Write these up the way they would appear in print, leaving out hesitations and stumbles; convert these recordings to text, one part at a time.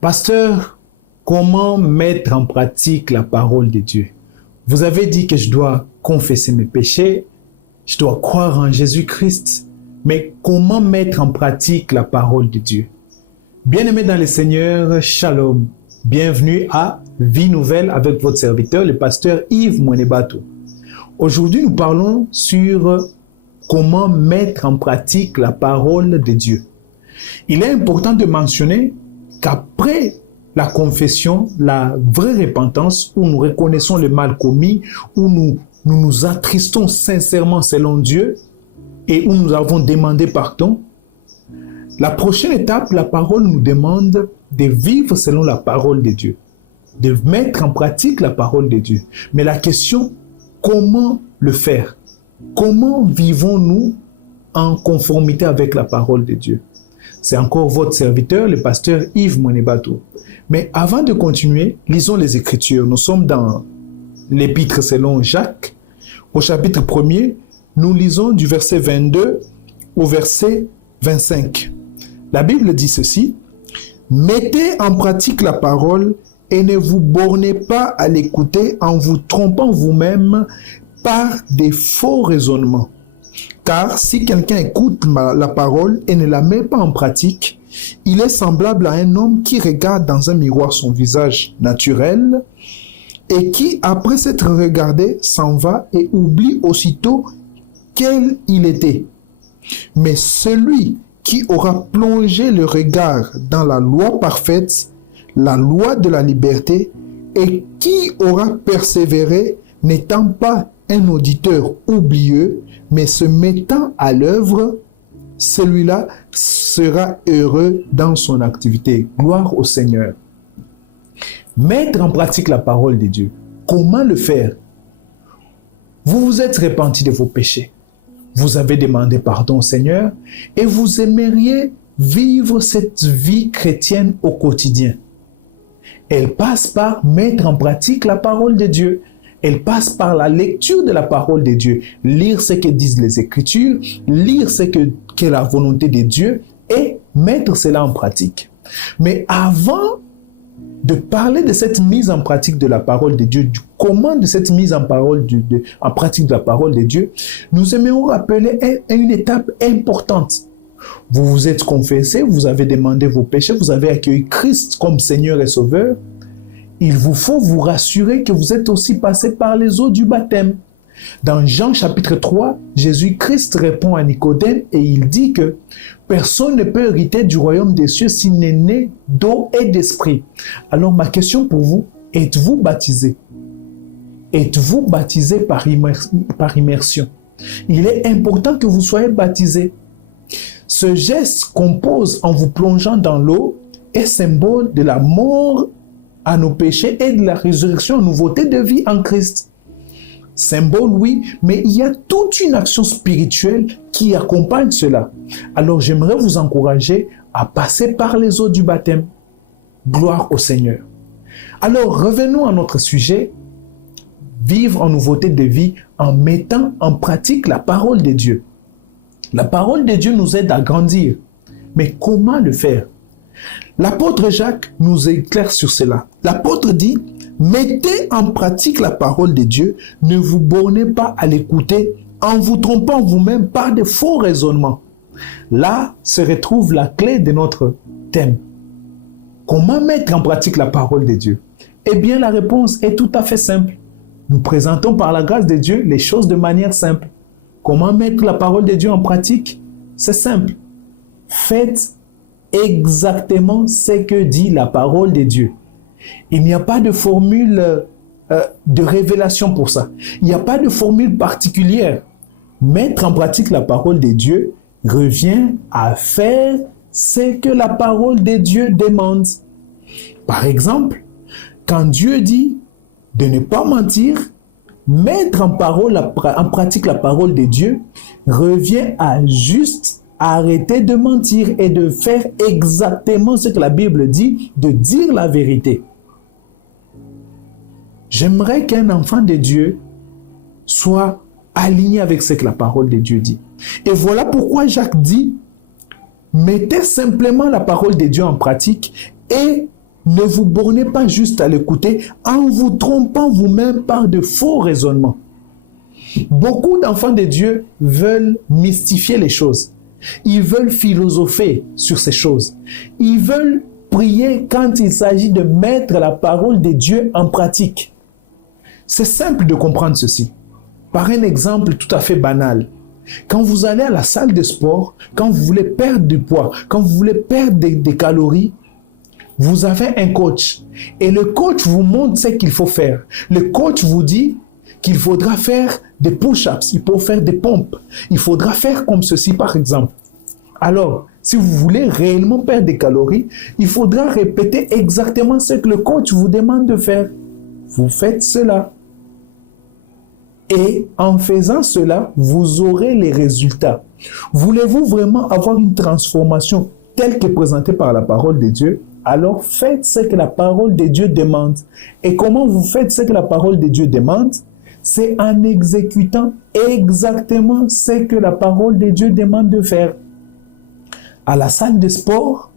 Pasteur, comment mettre en pratique la parole de Dieu? Vous avez dit que je dois confesser mes péchés, je dois croire en Jésus-Christ, mais comment mettre en pratique la parole de Dieu? Bien-aimés dans le Seigneur, Shalom. Bienvenue à Vie Nouvelle avec votre serviteur, le pasteur Yves Mwenebato. Aujourd'hui, nous parlons sur comment mettre en pratique la parole de Dieu. Il est important de mentionner qu'après la confession, la vraie repentance, où nous reconnaissons le mal commis, où nous attristons sincèrement selon Dieu et où nous avons demandé pardon, la prochaine étape, la parole nous demande de vivre selon la parole de Dieu, de mettre en pratique la parole de Dieu. Mais la question, comment le faire? Comment vivons-nous en conformité avec la parole de Dieu? C'est encore votre serviteur, le pasteur Yves Mwenebato. Mais avant de continuer, lisons les Écritures. Nous sommes dans l'Épître selon Jacques. Au chapitre 1er, nous lisons du verset 22 au verset 25. La Bible dit ceci: « Mettez en pratique la parole et ne vous bornez pas à l'écouter en vous trompant vous-même par des faux raisonnements. Car si quelqu'un écoute la parole et ne la met pas en pratique, il est semblable à un homme qui regarde dans un miroir son visage naturel et qui, après s'être regardé, s'en va et oublie aussitôt quel il était. Mais celui qui aura plongé le regard dans la loi parfaite, la loi de la liberté, et qui aura persévéré, n'étant pas un auditeur oublieux, mais se mettant à l'œuvre, celui-là sera heureux dans son activité. Gloire au Seigneur. Mettre en pratique la parole de Dieu. Comment le faire? Vous vous êtes repenti de vos péchés. Vous avez demandé pardon au Seigneur et vous aimeriez vivre cette vie chrétienne au quotidien. Elle passe par mettre en pratique la parole de Dieu. Elle passe par la lecture de la parole de Dieu, lire ce que disent les Écritures, lire ce qu'est la volonté de Dieu et mettre cela en pratique. Mais avant de parler de cette mise en pratique de la parole de Dieu, du comment de cette mise en pratique de la parole de Dieu, nous aimerions rappeler une étape importante. Vous vous êtes confessé, vous avez demandé vos péchés, vous avez accueilli Christ comme Seigneur et Sauveur. Il vous faut vous rassurer que vous êtes aussi passé par les eaux du baptême. Dans Jean chapitre 3, Jésus-Christ répond à Nicodème et il dit que personne ne peut hériter du royaume des cieux s'il n'est né d'eau et d'esprit. Alors ma question pour vous, êtes-vous baptisé? Êtes-vous baptisé par immersion? Il est important que vous soyez baptisé. Ce geste qu'on pose en vous plongeant dans l'eau est symbole de la mort à nos péchés et de la résurrection, nouveauté de vie en Christ. Symbole, oui, mais il y a toute une action spirituelle qui accompagne cela. Alors j'aimerais vous encourager à passer par les eaux du baptême. Gloire au Seigneur. Alors revenons à notre sujet, vivre en nouveauté de vie en mettant en pratique la parole de Dieu. La parole de Dieu nous aide à grandir. Mais comment le faire? L'apôtre Jacques nous éclaire sur cela. L'apôtre dit, mettez en pratique la parole de Dieu, ne vous bornez pas à l'écouter en vous trompant vous-même par de faux raisonnements. Là se retrouve la clé de notre thème. Comment mettre en pratique la parole de Dieu? Eh bien, la réponse est tout à fait simple. Nous présentons par la grâce de Dieu les choses de manière simple. Comment mettre la parole de Dieu en pratique? C'est simple. Faites exactement ce que dit la parole de Dieu. Il n'y a pas de formule de révélation pour ça. Il n'y a pas de formule particulière. Mettre en pratique la parole de Dieu revient à faire ce que la parole de Dieu demande. Par exemple, quand Dieu dit de ne pas mentir, mettre en pratique la parole de Dieu, revient à juste arrêter de mentir et de faire exactement ce que la Bible dit, de dire la vérité. J'aimerais qu'un enfant de Dieu soit aligné avec ce que la parole de Dieu dit. Et voilà pourquoi Jacques dit, mettez simplement la parole de Dieu en pratique et ne vous bornez pas juste à l'écouter en vous trompant vous-même par de faux raisonnements. Beaucoup d'enfants de Dieu veulent mystifier les choses. Ils veulent philosopher sur ces choses. Ils veulent prier quand il s'agit de mettre la parole de Dieu en pratique. C'est simple de comprendre ceci. Par un exemple tout à fait banal. Quand vous allez à la salle de sport, quand vous voulez perdre du poids, quand vous voulez perdre des calories, vous avez un coach. Et le coach vous montre ce qu'il faut faire. Le coach vous dit qu'il faudra faire des push-ups, il faut faire des pompes. Il faudra faire comme ceci par exemple. Alors, si vous voulez réellement perdre des calories, il faudra répéter exactement ce que le coach vous demande de faire. Vous faites cela. Et en faisant cela, vous aurez les résultats. Voulez-vous vraiment avoir une transformation telle que présentée par la parole de Dieu? Alors faites ce que la parole de Dieu demande. Et comment vous faites ce que la parole de Dieu demande? C'est en exécutant exactement ce que la parole de Dieu demande de faire. À la salle de sport,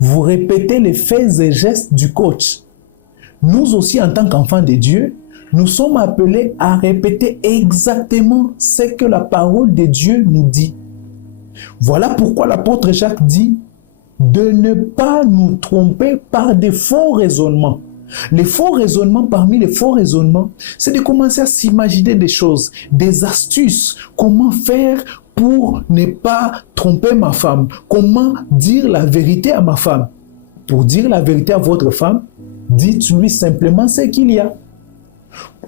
vous répétez les faits et gestes du coach. Nous aussi, en tant qu'enfants de Dieu, nous sommes appelés à répéter exactement ce que la parole de Dieu nous dit. Voilà pourquoi l'apôtre Jacques dit de ne pas nous tromper par des faux raisonnements. Les faux raisonnements, parmi les faux raisonnements, c'est de commencer à s'imaginer des choses, des astuces, comment faire pour ne pas tromper ma femme, comment dire la vérité à ma femme. Pour dire la vérité à votre femme, dites-lui simplement ce qu'il y a.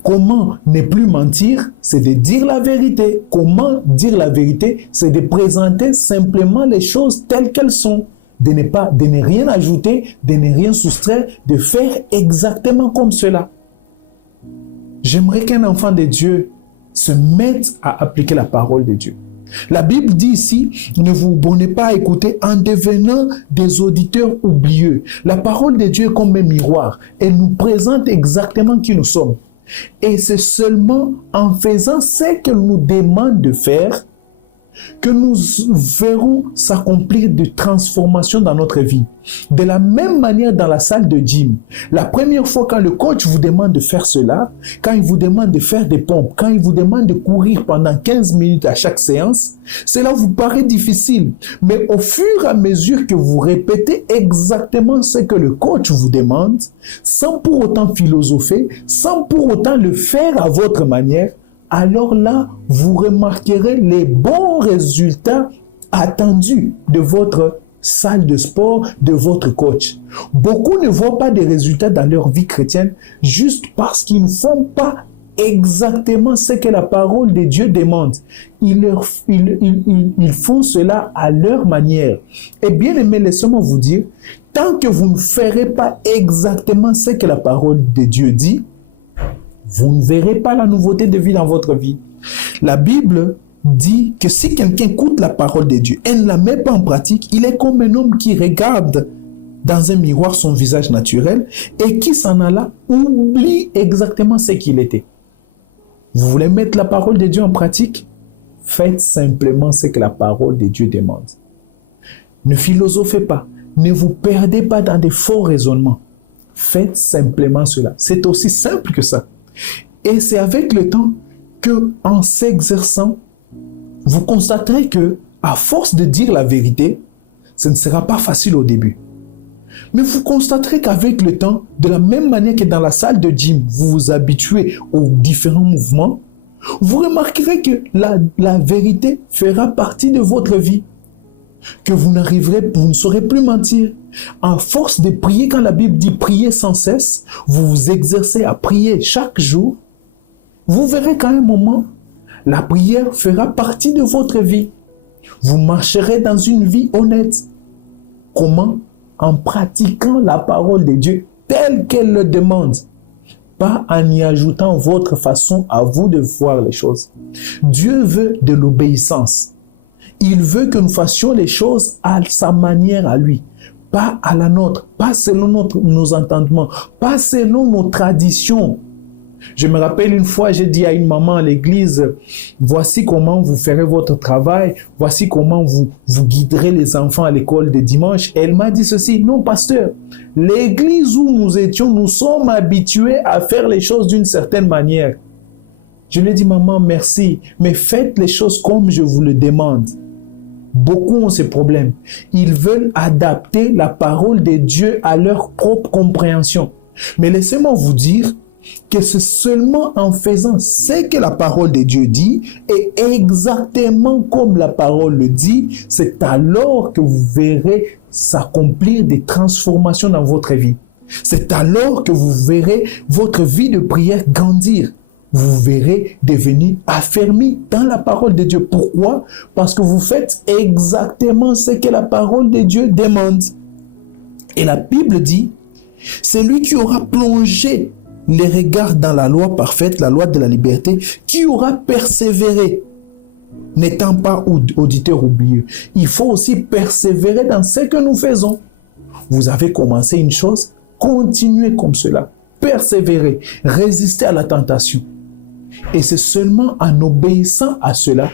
Comment ne plus mentir, c'est de dire la vérité. Comment dire la vérité, c'est de présenter simplement les choses telles qu'elles sont. De ne rien ajouter, de ne rien soustraire, de faire exactement comme cela. J'aimerais qu'un enfant de Dieu se mette à appliquer la parole de Dieu. La Bible dit ici, ne vous bornez pas à écouter en devenant des auditeurs oublieux. La parole de Dieu est comme un miroir. Elle nous présente exactement qui nous sommes. Et c'est seulement en faisant ce qu'elle nous demande de faire que nous verrons s'accomplir de transformations dans notre vie. De la même manière dans la salle de gym, la première fois quand le coach vous demande de faire cela, quand il vous demande de faire des pompes, quand il vous demande de courir pendant 15 minutes à chaque séance, cela vous paraît difficile. Mais au fur et à mesure que vous répétez exactement ce que le coach vous demande, sans pour autant philosopher, sans pour autant le faire à votre manière, alors là, vous remarquerez les bons résultats attendus de votre salle de sport, de votre coach. Beaucoup ne voient pas des résultats dans leur vie chrétienne juste parce qu'ils ne font pas exactement ce que la parole de Dieu demande. Ils font cela à leur manière. Et bien aimé, laissez-moi vous dire, tant que vous ne ferez pas exactement ce que la parole de Dieu dit, vous ne verrez pas la nouveauté de vie dans votre vie. La Bible dit que si quelqu'un écoute la parole de Dieu et ne la met pas en pratique, il est comme un homme qui regarde dans un miroir son visage naturel et qui s'en alla oublie exactement ce qu'il était. Vous voulez mettre la parole de Dieu en pratique? Faites simplement ce que la parole de Dieu demande. Ne philosophez pas. Ne vous perdez pas dans des faux raisonnements. Faites simplement cela. C'est aussi simple que ça. Et c'est avec le temps que, en s'exerçant, vous constaterez que, à force de dire la vérité, ce ne sera pas facile au début. Mais vous constaterez qu'avec le temps, de la même manière que dans la salle de gym, vous vous habituez aux différents mouvements, vous remarquerez que la vérité fera partie de votre vie. Que vous ne saurez plus mentir. En force de prier, quand la Bible dit prier sans cesse, vous vous exercez à prier chaque jour, vous verrez qu'à un moment, la prière fera partie de votre vie. Vous marcherez dans une vie honnête. Comment? En pratiquant la parole de Dieu telle qu'elle le demande. pas en y ajoutant votre façon à vous de voir les choses. Dieu veut de l'obéissance. Il veut que nous fassions les choses à sa manière à lui, pas à la nôtre, pas selon nos entendements, pas selon nos traditions. Je me rappelle une fois, j'ai dit à une maman à l'église, voici comment vous ferez votre travail, voici comment vous guiderez les enfants à l'école de dimanche. Elle m'a dit ceci, non pasteur, l'église où nous étions, nous sommes habitués à faire les choses d'une certaine manière. Je lui ai dit, maman, merci, mais faites les choses comme je vous le demande. Beaucoup ont ces problèmes. Ils veulent adapter la parole de Dieu à leur propre compréhension. Mais laissez-moi vous dire que c'est seulement en faisant ce que la parole de Dieu dit et exactement comme la parole le dit, c'est alors que vous verrez s'accomplir des transformations dans votre vie. C'est alors que vous verrez votre vie de prière grandir. Vous verrez devenir affermi dans la parole de Dieu. Pourquoi? Parce que vous faites exactement ce que la parole de Dieu demande. Et la Bible dit, c'est lui qui aura plongé les regards dans la loi parfaite, la loi de la liberté, qui aura persévéré, n'étant pas auditeur oublieux. Il faut aussi persévérer dans ce que nous faisons. Vous avez commencé une chose, continuez comme cela. Persévérez, résistez à la tentation. Et c'est seulement en obéissant à cela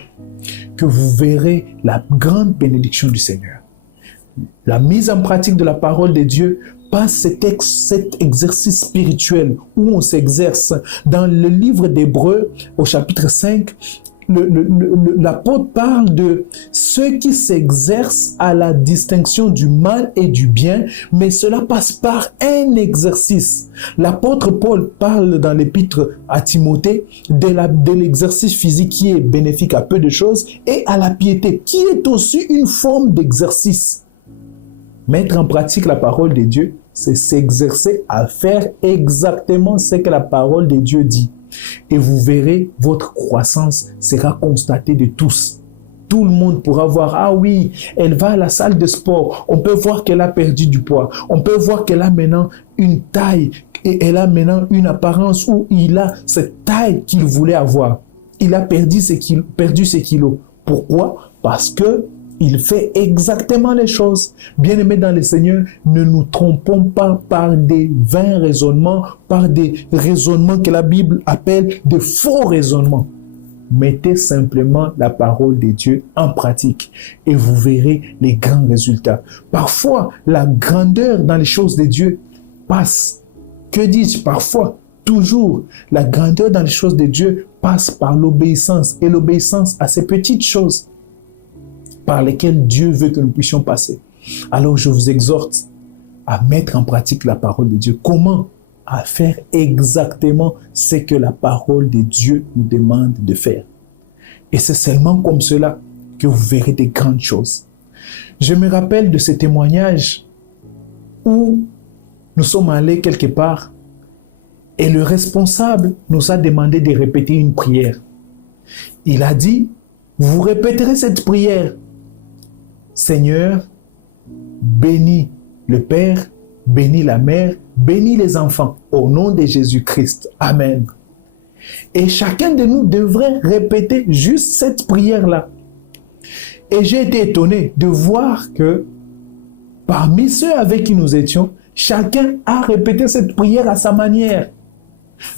que vous verrez la grande bénédiction du Seigneur. La mise en pratique de la parole de Dieu passe cet exercice spirituel où on s'exerce. Dans le livre d'Hébreux, au chapitre 5, l'apôtre parle de ceux qui s'exercent à la distinction du mal et du bien, mais cela passe par un exercice. L'apôtre Paul parle dans l'épître à Timothée de l'exercice physique qui est bénéfique à peu de choses et à la piété qui est aussi une forme d'exercice. Mettre en pratique la parole de Dieu, c'est s'exercer à faire exactement ce que la parole de Dieu dit. Et vous verrez, votre croissance sera constatée de tous. Tout le monde pourra voir, ah oui, elle va à la salle de sport. On peut voir qu'elle a perdu du poids. On peut voir qu'elle a maintenant une taille et elle a maintenant une apparence où il a cette taille qu'il voulait avoir. Il a perdu ses kilos. Pourquoi? Parce que il fait exactement les choses. Bien-aimés dans le Seigneur, ne nous trompons pas par des vains raisonnements, par des raisonnements que la Bible appelle de faux raisonnements. Mettez simplement la parole de Dieu en pratique et vous verrez les grands résultats. Parfois, la grandeur dans les choses de Dieu passe. Que dis-je? Parfois, toujours, la grandeur dans les choses de Dieu passe par l'obéissance et l'obéissance à ces petites choses par lesquelles Dieu veut que nous puissions passer. Alors je vous exhorte à mettre en pratique la parole de Dieu. Comment? À faire exactement ce que la parole de Dieu nous demande de faire. Et c'est seulement comme cela que vous verrez des grandes choses. Je me rappelle de ce témoignage où nous sommes allés quelque part et le responsable nous a demandé de répéter une prière. Il a dit, vous répéterez cette prière. Seigneur, bénis le Père, bénis la Mère, bénis les enfants, au nom de Jésus-Christ. Amen. Et chacun de nous devrait répéter juste cette prière-là. Et j'ai été étonné de voir que parmi ceux avec qui nous étions, chacun a répété cette prière à sa manière.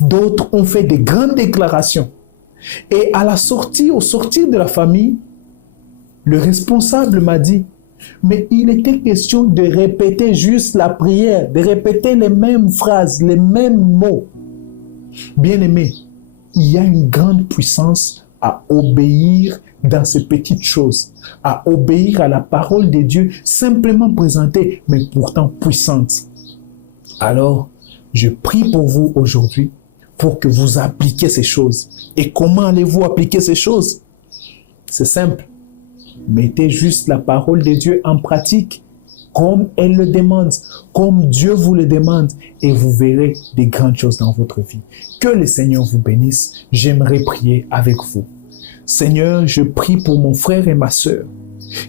D'autres ont fait des grandes déclarations. Et au sortir de la famille, le responsable m'a dit, mais il était question de répéter juste la prière, de répéter les mêmes phrases, les mêmes mots. Bien-aimé, il y a une grande puissance à obéir dans ces petites choses, à obéir à la parole de Dieu, simplement présentée, mais pourtant puissante. Alors, je prie pour vous aujourd'hui, pour que vous appliquiez ces choses. Et comment allez-vous appliquer ces choses? C'est simple. Mettez juste la parole de Dieu en pratique, comme elle le demande, comme Dieu vous le demande, et vous verrez des grandes choses dans votre vie. Que le Seigneur vous bénisse. J'aimerais prier avec vous. Seigneur, je prie pour mon frère et ma sœur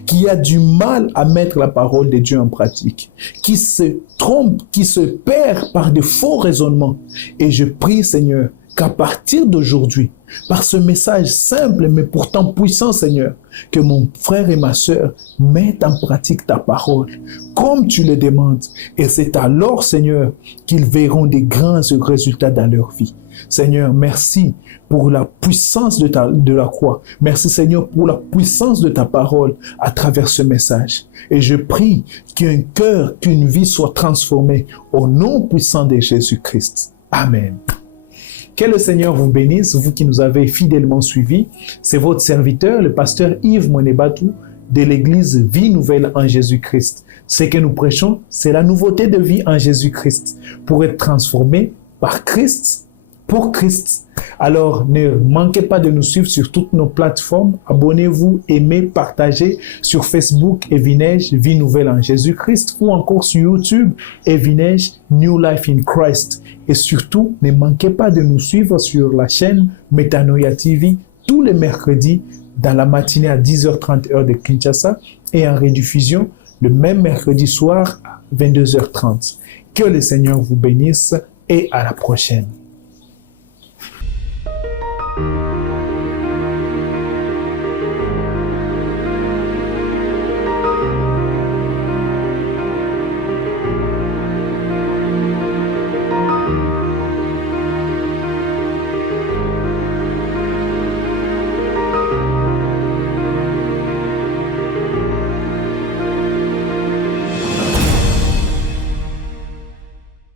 qui a du mal à mettre la parole de Dieu en pratique, qui se trompe, qui se perd par de faux raisonnements. Et je prie, Seigneur, qu'à partir d'aujourd'hui, par ce message simple mais pourtant puissant, Seigneur, que mon frère et ma sœur mettent en pratique ta parole, comme tu le demandes. Et c'est alors, Seigneur, qu'ils verront des grands résultats dans leur vie. Seigneur, merci pour la puissance de la croix. Merci, Seigneur, pour la puissance de ta parole à travers ce message. Et je prie qu'un cœur, qu'une vie soit transformée au nom puissant de Jésus-Christ. Amen. Que le Seigneur vous bénisse, vous qui nous avez fidèlement suivis. C'est votre serviteur, le pasteur Yves Monebatou, de l'église Vie Nouvelle en Jésus-Christ. Ce que nous prêchons, c'est la nouveauté de vie en Jésus-Christ pour être transformé par Christ, pour Christ. Alors, ne manquez pas de nous suivre sur toutes nos plateformes. Abonnez-vous, aimez, partagez sur Facebook, Evinej, Vie Nouvelle en Jésus-Christ, ou encore sur YouTube, Evinej, New Life in Christ. Et surtout, ne manquez pas de nous suivre sur la chaîne Metanoia TV tous les mercredis dans la matinée à 10h30 heure de Kinshasa et en rediffusion le même mercredi soir à 22h30. Que le Seigneur vous bénisse et à la prochaine.